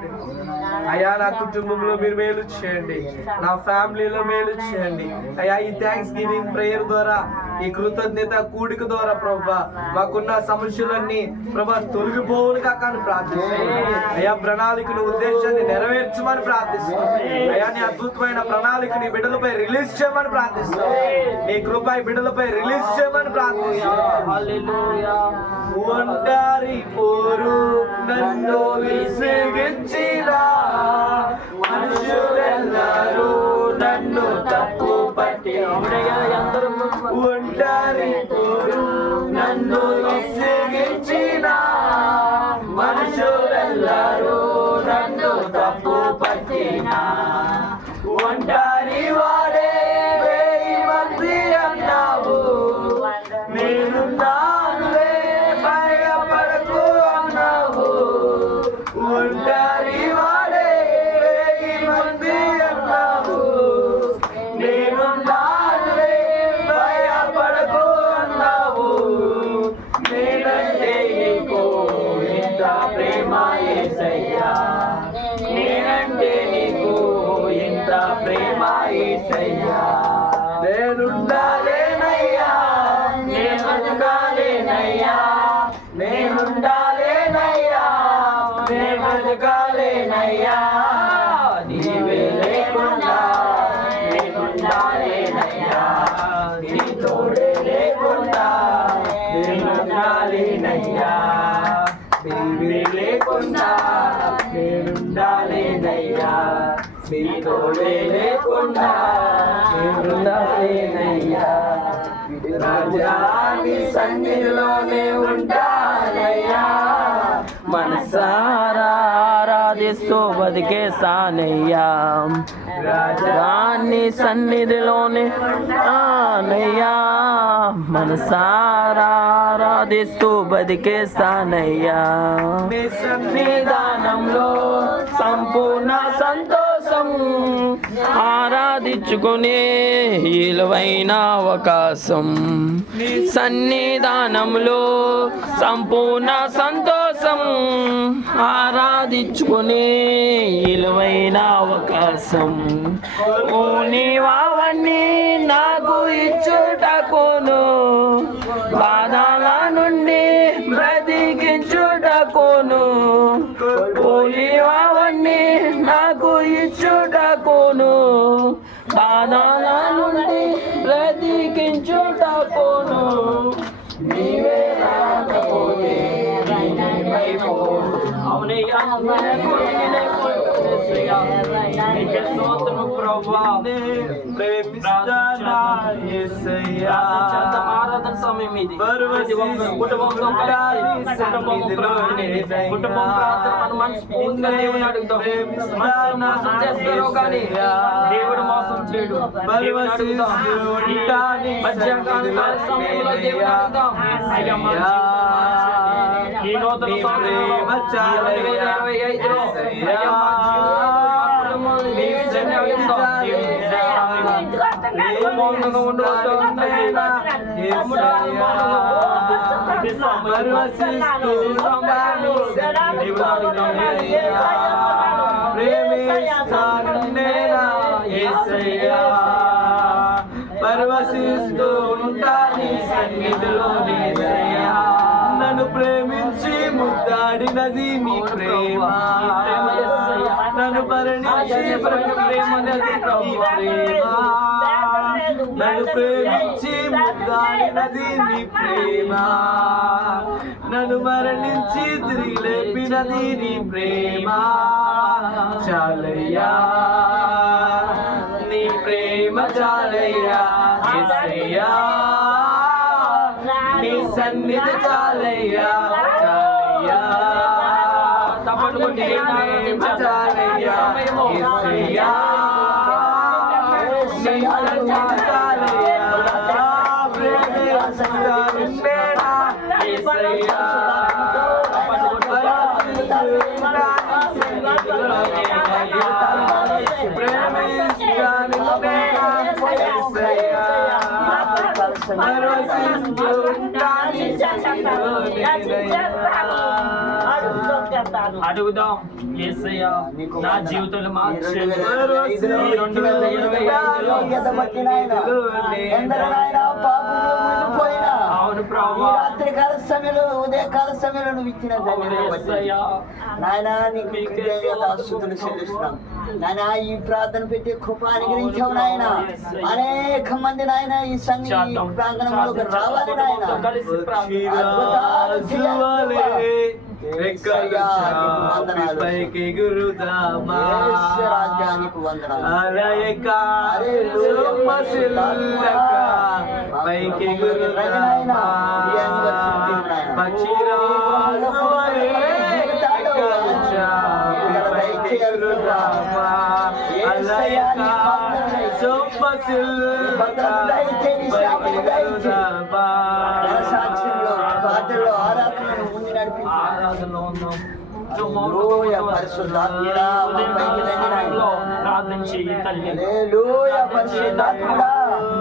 చేయండి. అయ్యా నా కుటుంబంలో మీరు మేలు చేయండి. నా ఫ్యామిలీలో మేలు చేయండి. అయ్యా ఈ థ్యాంక్స్ గివింగ్ ప్రేయర్ ద్వారా ఈ కృతజ్ఞత కూడిక ద్వారా ప్రభా మాకున్న సమస్యలన్నీ ప్రభా తొలగిపోవును కాక ప్రార్థిస్తున్నాం. అయ్యా ప్రణాళికను ఉద్దేశాన్ని నెరవేర్చమని ప్రార్థిస్తున్నాం. అయ్యా నీ అద్భుతమైన ప్రణాళిక నీ బిడ్డలపై రిలీజ్ చేయమని ప్రార్థిస్తున్నాం. నీ కృప ఈ బిడ్డలపై రిలీజ్ చేయమని ప్రార్థిస్తున్నాం. ఒంటారి పోరు. నన్ను విసిగించిన మనుషులెల్లరూ నన్ను తప్పు పట్టి ఒంటారి నేనుండాలేనయ్యా నీవే లేకుండా నేనుండాలేనయ్యా నీ తోడే లేకుండా నేనుండాలేనయ్యా నీవే లేకుండా నీ తోడే లేకుండా రాజాని సన్నిధిలోనే ఉంటానయ్యా మనసారా ఆరాధిస్తూ బతికేసానయ్యా రాణి సన్నిధిలోనే ఆనయ్యా. మనసారా ఆరాధిస్తూ బతికేసానయ్యా నీ సన్నిధానంలో సంపూర్ణ ఆరాధించుకునే విలువైన అవకాశం. సన్నిధానంలో సంపూర్ణ సంతోషం ఆరాధించుకునే విలువైన అవకాశం. ఓ నీవావన్నీ నాకు ఇచ్చుటకును బాధల నుండి బ్రతికించుటకును. పోలివన్నీ బాధల నుండి బ్రతికించుటకును నీవే రాకపోతే నేనేమైపోను. అవునయ్యా, ఆరాధన సమయం ఇది కలిసి కుటుంబం ప్రార్థన మన మనస్ఫూర్తిగా దేవుని అడుగుతాం మోసం చేస్తారో కానీ దేవుడు మోసం చేయడు దేవుని అడుగుతాం ఈ మధ్యాహ్న కాల సమయంలో దేవుని అడుగుతాం అయ్యా మా జీవితాన్ని మార్చండి. ఈ నూతన సంవత్సరంలో ఈ 2025 లో అయ్యా పరవశిస్తూ ఉంటాను సన్నిధిలో నేసయ్యా నన్ను ప్రేమించి ముద్దాడినది నీ ప్రేమ. నన్ను పరిణించి ప్రేమనది నీ ప్రేమ. నన్ను ప్రేమించి ముద్దాడినది నీ ప్రేమ నన్ను మరణించి తిరిగి లేపినది నీ ప్రేమ. చాలయ్యా నీ ప్రేమ చాలయ్యా నీ సన్నిధి చాలయ్యా చాలయ్యా. ప్రేమ చాలయ్యా అడుగుదాం ఏసయ్యా నా జీవితంలో మార్చండి రెండు వేల ఇరవై ఐదులో రాత్రి కాల సమయంలో ఉదయకాల సమయంలో నువ్వు ఇచ్చిన నాయన నీకు ఆశుతులు చెల్లిస్తున్నాం. నాయన ఈ ప్రార్థన పెట్టి కృప అనుగ్రహించావు నాయన. అనేక మంది నాయన ఈ సంఘ రావాలి నాయన. గురుదామా రాజ్యానికి వందనాలు. పైకి గురుదైనా పక్షిరాజు వరే పైకి గురుదామా అలయకా సొప్ప సిల్వా పైకి గురుదామా సాక్షిలో బాధలో ఆరాధనను ముందు నడిపించు. ఆరాధనలో ఉన్నాం. ప్రార్థించి తల్లి.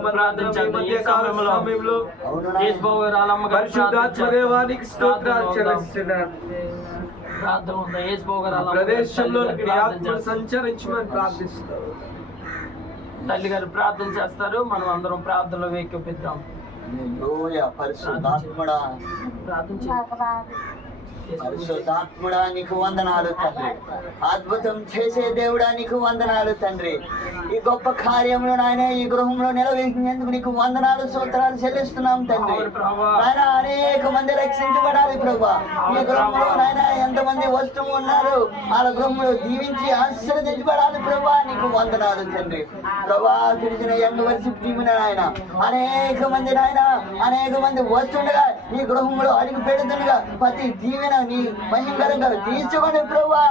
ప్రార్థించండి ప్రదేశంలో తల్లి గారు ప్రార్థన చేస్తారు. మనం అందరం ప్రార్థనలో వేకెప్పిద్దాం పరిశుద్ధాత్మడా. ప్రార్థన పరిశుద్ధాత్ముడా నీకు వందనాలు తండ్రి. అద్భుతం చేసే దేవుడా నీకు వందనాలు తండ్రి. ఈ గొప్ప కార్యంలో నాయన ఈ గృహంలో నిలవేసినందుకు నీకు వందనాలు సూత్రాలు చెల్లిస్తున్నాం తండ్రి. ఆయన అనేక మంది రక్షించబడాలి ప్రభా. ఈ గృహంలో నాయన ఎంతమంది వస్తువు ఉన్నారు వాళ్ళ గృహంలో దీవించి ఆశీర్వదించబడాలి ప్రభా. నీకు వందనాలు తండ్రి. ప్రభా తెలిసిన యంగ్ వర్షిప్ టీమ్ నాయన అనేక మంది నాయన అనేక మంది వస్తుండగా ఈ గృహంలో అడుగు పెడుతుండగా ప్రతి దీవెన నీ భయంకరంగా తీసుకోండి ప్రభా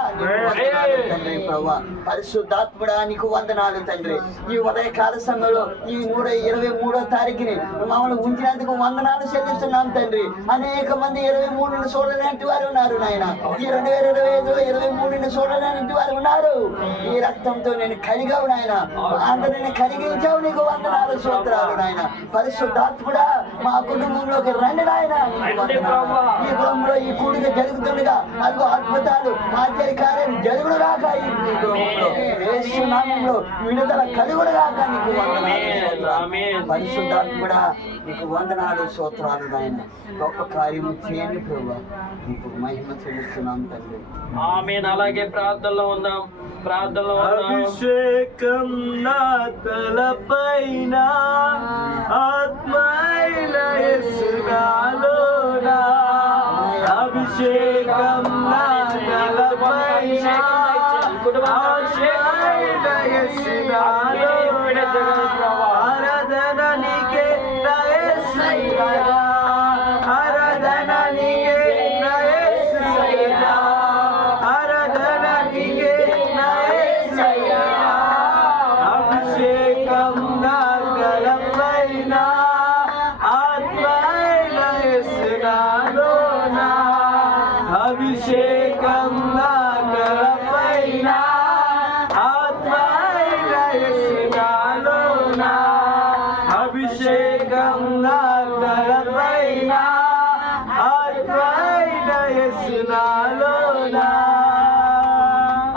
తండ్రి ప్రభా పరిశుద్ధాత్ముడా నీకు వందనాలు తండ్రి. ఈ ఉదయ కాల సమయంలో ఈ మూడో ఇరవై మూడో తారీఖుని మమ్మల్ని ఉంచినందుకు వందనాలు చెల్లిస్తున్నాం తండ్రి. అనేక మంది ఇరవై మూడుని చూడలేని వారు ఉన్నారు నాయన. ఈ రెండు వేల ఇరవై ఐదులో ఇరవై మూడుని చూడలేని వారు ఉన్నారు. ఈ రక్తంతో నేను కడిగావు నాయన. అందరిని కడిగించావు నీకు వందనాలు సూత్రాలు నాయన. పరిశుద్ధాత్ముడా మా కుటుంబంలోకి రండి నాయన. ఈ గృహంలో ఈ కూడిక జరుగుతుండగా అదిగో అద్భుతాలు ఆశ్చర్య కార్యాలు జరుగుడు ఈ గృహంలో విడుదల కలుగుడు నీకు వందనాలు. పరిశుద్ధాత్ముడా నీకు వందనాలు స్తోత్రాలు నాయన. గొప్ప కార్యము చేయండి ప్రభు. నీకు మహిమ చెల్లిస్తున్నాం తండ్రి. ఆమెన్. అలాగే ప్రార్థనలో ఉందాం. ప్రార్థనలో ఉందాం. అభిషేకం నా తలపైన ఆత్మైన అభిషేకం నా తలపైన ఆత్మైన యేసునాలోన.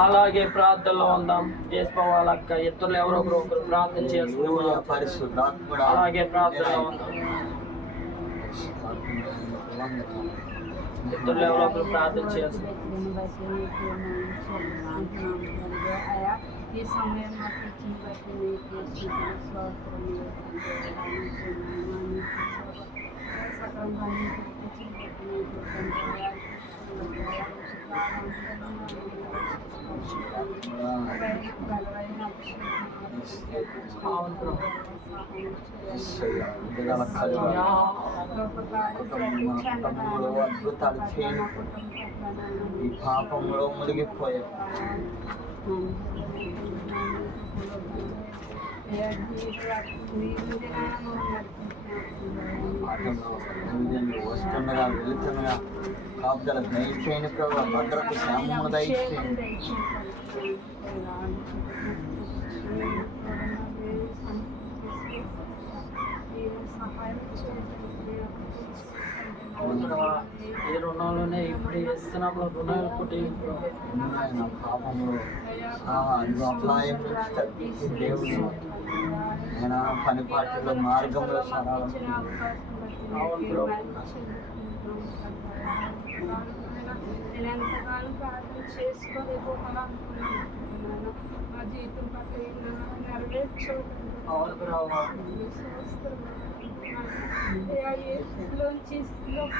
అలాగే ప్రార్థనలో ఉందాం. చేసుకోవాలక్క ఇద్దరు ఎవరో ఒకరు ఒకరు ప్రార్థన పరిశుద్ధాత్ముడా అలాగే ప్రార్థనలో ఉందాం. ఇద్దరు ఎవరో ఒకరు ప్రార్థన చేస్తున్నారు. ఈ సమయం మాకు ఇచ్చిన బట్టి మీకు స్తుతులు, స్తోత్రములు, తండ్రి. సకలంగా నీకు ఇచ్చిన బట్టి నీకు తండ్రి. బలమైన అభిషేకం అవును ప్రభు. యేసయ్యా, విడుదల కలుగు. కుటుంబం కుటుంబంలో అద్భుతాలు చేయండి ఈ పాపంలో మునిగిపోయాం ఆటంలో ఎనిమిది వస్తుండగా వెళుతుండగా కాపుదల దయచేయండి ప్రభు భద్రత శ్యామము దయచేయండి అవును ప్రభు. ఈ రుణంలోనే ఇప్పుడు ఇస్తున్నాము రుణాలు ఆ, అదిగో అప్లాయం తప్పించి దేవుడు ఆయన మార్గంలో అవును ప్రభు. నేను ఎంతగానో ప్రార్థన చేసుకోలేకపోతున్నాను మా జీవితం పట్ల నెరవేర్చలేదు అవును ప్రభు. లోంచి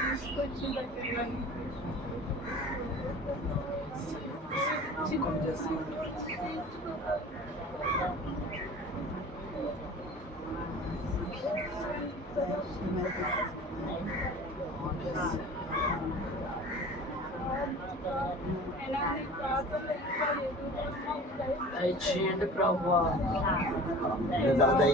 తీసుకొచ్చి దగ్గర నమ్మకం చేస్తాం. దయచేయండి ప్రభు విడుదల దయ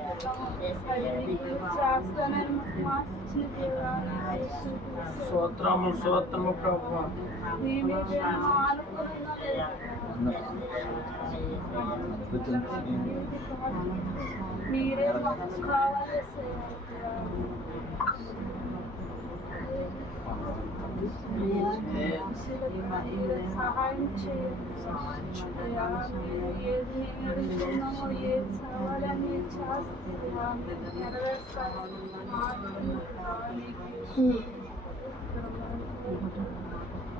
ఉండనకు మీరే ఇలా స్తోత్రము స్తోత్రము ప్రభు. మీరే కావాలి సమస్యలకు మీరు సహాయం చేయండి అయ్యా, మీరు ఏది నెరవేరుస్తున్నామో ఏది కావాలని మీరు చేస్తారయ్యా, మీరు నెరవేరుస్తారు మాటలు కానీ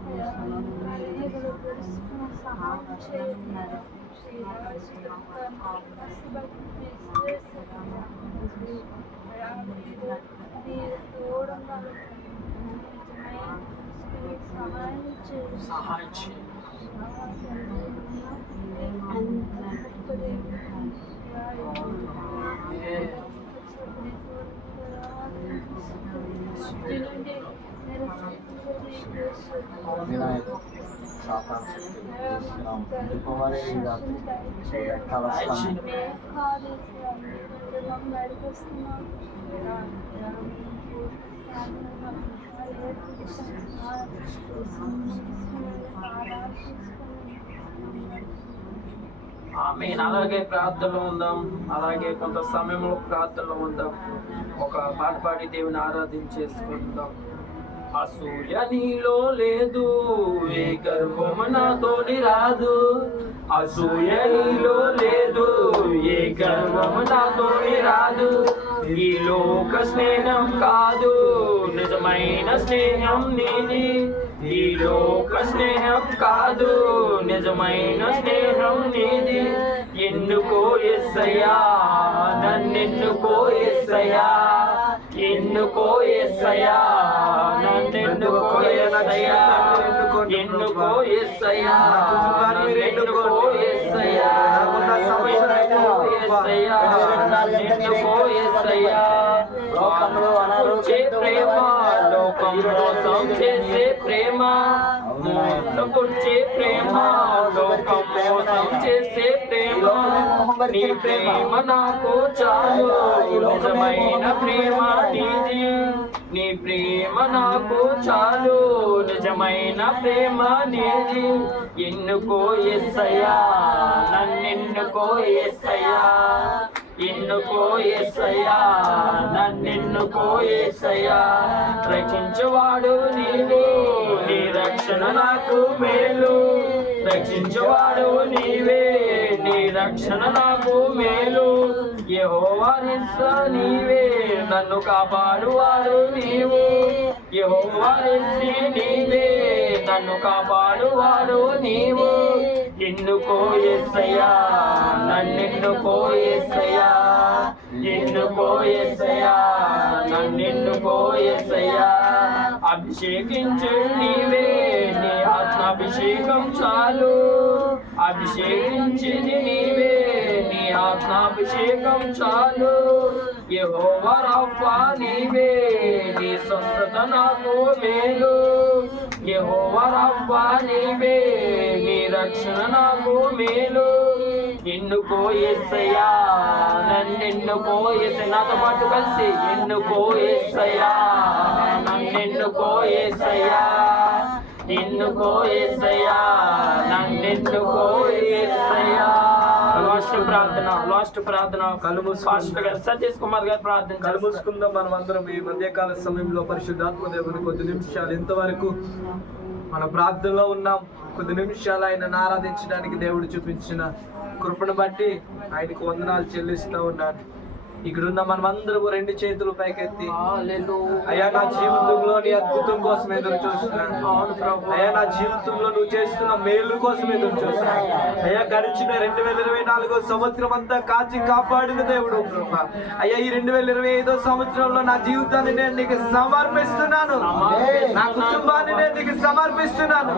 అయ్యా, అనేకులు తెలుసుకున్న సహాయం చేయండి అయ్యా, జీవితాన్ని కష్టపడి మీరు చేస్తారయ్యా. అయ్యా, మీరు మీరు తోడుండాలి నిజమైన ఆమె అలాగే ప్రార్థనలో ఉందాం. అలాగే కొంత సమయంలో ప్రార్థనలో ఉందాం. ఒక పాట పాడి దేవుని ఆరాధించేసుకుందాం అసూయ నీలో లేదు ఏ గర్వము నాతోని రాదు. అసూయ నీలో లేదు ఏ గర్వము నాతోని రాదు. ఈ లోక స్నేహం కాదు నిజమైన స్నేహం నీది ఈ లోక స్నేహం కాదు నిజమైన స్నేహం నీది ఎన్నుకో ఎస్సయ్యా నన్నెన్నుకో ఎస్సయ్యా? ఎన్నుకో ఎస్సయ్యా నన్నెన్నుకో ఎస్సయ్యా? ఎన్నుకో ఎస్సయ్యా నన్నెన్నుకో ఎస్సయ్యా ఎన్నుకో ఎస్సయ్యా ఎన్నుకో ఎస్సయ్యా లోకంలో ప్రేమ లోకం మోసం చేసే ప్రేమ. మోసపుచ్చే ప్రేమ లోకం చేసే ప్రేమ. నీ ప్రేమ నాకు చాలు నిజమైన ప్రేమ నీది. నీ ప్రేమ నాకు చాలు నిజమైన ప్రేమ నీది. ఎన్నుకో ఎస్సయ్యా నన్నెన్నుకో ఎస్సయ్యా. ఎన్నుకో ఎస్సయ్యా నన్నెన్నుకో ఎస్సయ్యా రక్షించువాడు నీవు నీ రక్షణ నాకు మేలు. రక్షించువాడు నీవే నీ రక్షణ నాకు మేలు. యెహోవా నీవే నన్ను కాపాడువాడు నీవు. యెహోవా నిస్సి నీవే నన్ను కాపాడువాడు నీవు. ఎన్నుకో ఎస్సయా నన్నెన్నుకో ఎస్సయా ఎన్నుకో ఎస్సయా నన్నెన్నుకో ఎస్సయా అభిషేకించు నీవే నీ ఆత్మాభిషేకం చాలు. అభిషేకించింది నీవే నీ ఆత్మాభిషేకం చాలు. యెహోవా రఫా నీవే నీ స్వస్థత నాకు మేలు. యెహోవా రఫా నీవే నీ రక్షణ నాకు మేలు. ఎన్నుకో ఎస్సయ్యా నన్నెన్నుకో ఎస్సయ్యా నాతో పాటు కలిసి ఎన్నుకో ఎస్సయ్యా నన్నెన్నుకో ఎస్సయ్యా ఎన్నుకో ఎస్సయ్యా నన్నెన్నుకో ఎస్సయ్యా లాస్ట్ ప్రార్థన లాస్ట్ ప్రార్థన. కళ్ళు సతీష్ కుమార్ గారు ప్రార్థన కలుముసుకుందాం మనం అందరం ఈ మధ్యకాల సమయంలో పరిశుద్ధాత్మ దేవుని కొద్ది నిమిషాలు ఇంతవరకు మన ప్రార్థనలో ఉన్నాం. కొద్ది నిమిషాలు ఆయన ఆరాధించడానికి దేవుడు చూపించిన కృపను బట్టి ఆయనకు వందనాలు చెల్లిస్తూ ఉన్నాను. ఇక్కడున్న మనమందరము రెండు చేతులు పైకెత్తి. అయ్యా నా జీవితంలో నీ అద్భుతం కోసం ఎదురు చూస్తున్నాను. అయ్యా నా జీవితంలో నువ్వు చేస్తున్న మేలు కోసం ఎదురు చూస్తున్నాను. అయ్యా గడిచిన రెండు వేల ఇరవై నాలుగో సంవత్సరం అంతా కాచి కాపాడిన దేవుడు అయ్యా ఈ రెండు వేల ఇరవై ఐదో సంవత్సరంలో నా జీవితాన్ని నేను నీకు సమర్పిస్తున్నాను. నా కుటుంబాన్ని నేను నీకు సమర్పిస్తున్నాను.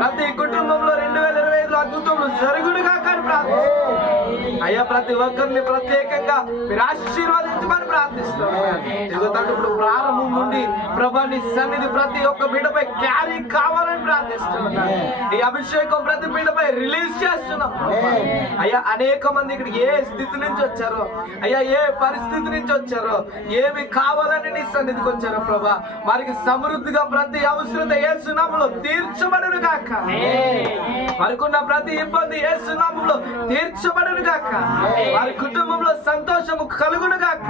ప్రతి కుటుంబంలో రెండు వేల ఇరవై ఐదులో అద్భుతములు జరుగుడుగా కానీ ప్రార్థిస్తున్నాను. అయ్యా ప్రతి ఒక్కరిని ప్రత్యేకంగా మీరు ఆశీర్వదించమని ప్రార్థిస్తున్నాను ఇదిగో తండ్రి ఇప్పుడు ప్రారంభం నుండి ప్రభా నీ సన్నిధి ప్రతి ఒక్క బిడ్డపై క్యారీ కావాలని ప్రార్థిస్తున్నాను ఈ అభిషేకం ప్రతి బిడ్డపై రిలీజ్ చేస్తున్నాం అయ్యా అనేక మంది ఇక్కడ ఏ స్థితి నుంచి వచ్చారో అయ్యా ఏ పరిస్థితి నుంచి వచ్చారో ఏమి కావాలని నీ సన్నిధికి వచ్చారో ప్రభా వారికి సమృద్ధిగా ప్రతి అవసరత ఏ సునాములో తీర్చబడును కాక వారికున్న ప్రతి ఇబ్బంది ఏ సునాములో తీర్చబడును గాక. వారి కుటుంబంలో సంతోషము కలుగును గాక.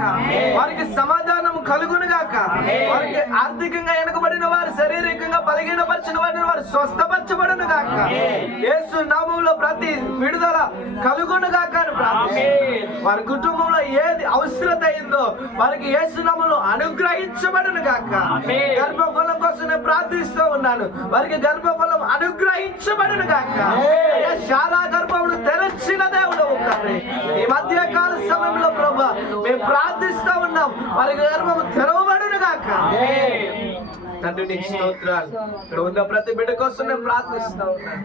వారికి సమాధానం కలుగును గాక. వారికి ఆర్థికంగా వెనకబడిన వారు శారీరకంగా బలహీనపరిచిన వారిని వారు స్వస్థపరచబడును గాక. యేసు నామంలో ప్రతి విడుదల కలుగును గాక అని. వారి కుటుంబంలో ఏది అవసరత అయిందో వారికి యేసు నామంలో అనుగ్రహించబడును గాక. గర్భఫలం కోసం నేను ప్రార్థిస్తూ ఉన్నాను. వారికి గర్భఫలం అనుగ్రహించబడును గాక. శాలా గర్భములు తెరచిన దేవుడు తండ్రి. ఈ మధ్య కాల సమయంలో ప్రభా మేము ప్రార్థిస్తా ఉన్నాం. వారి గర్భము తెరవబడును గాక. తండ్రి నీకు స్తోత్రాలు. ఇక్కడ ఉన్న ప్రతి బిడ్డ కోసం నేను ప్రార్థిస్తూ ఉన్నాను.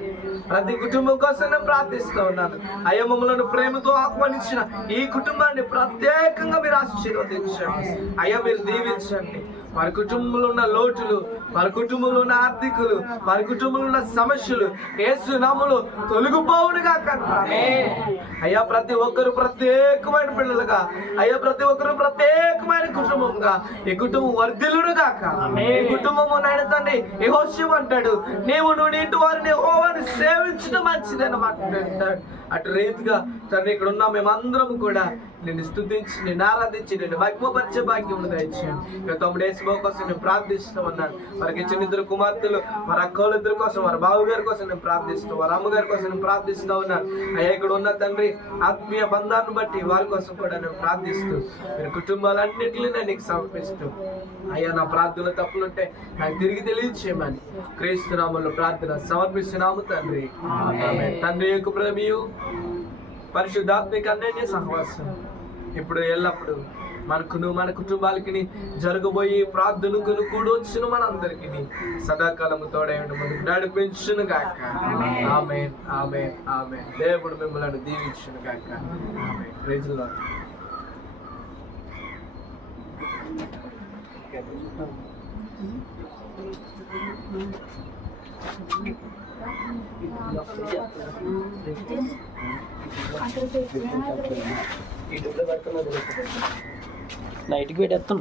ప్రతి కుటుంబం కోసం నేను ప్రార్థిస్తూ ఉన్నాను. అయ్యా మమ్మలను ప్రేమతో ఆహ్వానించిన ఈ కుటుంబాన్ని ప్రత్యేకంగా మీరు ఆశీర్వదించండి. అయ్యా మీరు దీవించండి. వారి కుటుంబంలో ఉన్న లోటులు వారి కుటుంబంలో ఉన్న ఆర్థికులు వారి కుటుంబంలో ఉన్న సమస్యలు యేసు నామములో తొలగిపోవునుగా అయ్యా ప్రతి ఒక్కరు ప్రత్యేకమైన పిల్లలుగా అయ్యా ప్రతి ఒక్కరు ప్రత్యేకమైన కుటుంబంగా ఈ కుటుంబం వర్ధిల్లును గాక ఈ కుటుంబము నాయన తండ్రి యెహోషువ అంటాడు నీవు నువ్వు నీటి వారిని యెహోవాను సేవించడం మంచిదని మాట్లాడతాడు అటు రీతిగా తండ్రి ఇక్కడ ఉన్న మేమందరం కూడా నిన్ను స్తుతించి నిన్ను ఆరాధించి నిన్ను మహిమపరిచే భాగ్యం దయచేయండి. ఇక తమ్ముడు యేసుబాబు కోసం నేను ప్రార్థిస్తూ ఉన్నాను. వారికి ఇచ్చిన ఇద్దరు కుమార్తెలు వారి అక్కలు ఇద్దరు కోసం వారి బావు గారి కోసం నేను ప్రార్థిస్తూ వారి అమ్మగారి కోసం నేను ప్రార్థిస్తూ ఉన్నాను. అయ్యా ఇక్కడ ఉన్న తండ్రి ఆత్మీయ బంధాన్ని బట్టి వారి కోసం కూడా నేను ప్రార్థిస్తూ మీరు కుటుంబాలన్నింటినీ నేను నీకు సమర్పిస్తూ అయ్యా నా ప్రార్థన తప్పులుంటే నాకు తిరిగి తెలియచేయమని క్రీస్తునామంలో ప్రార్థన సమర్పిస్తున్నాము తండ్రి. తండ్రి యొక్క ప్రేమియు పరిశుద్ధాత్మిక అన్యోన్య సహవాసం ఇప్పుడు ఎల్లప్పుడు మనకును మన కుటుంబాలకి జరగబోయే ప్రార్థనకును కూడా వచ్చిన మనందరికి సదాకాలము తోడైండు మనకు నడిపించును గాక. ఆమె ఆమె ఆమె దేవుడు మిమ్మల్ని దీవించును గాక. ఆమె ప్రైజులో నైట్కి పెట్టేస్తాం.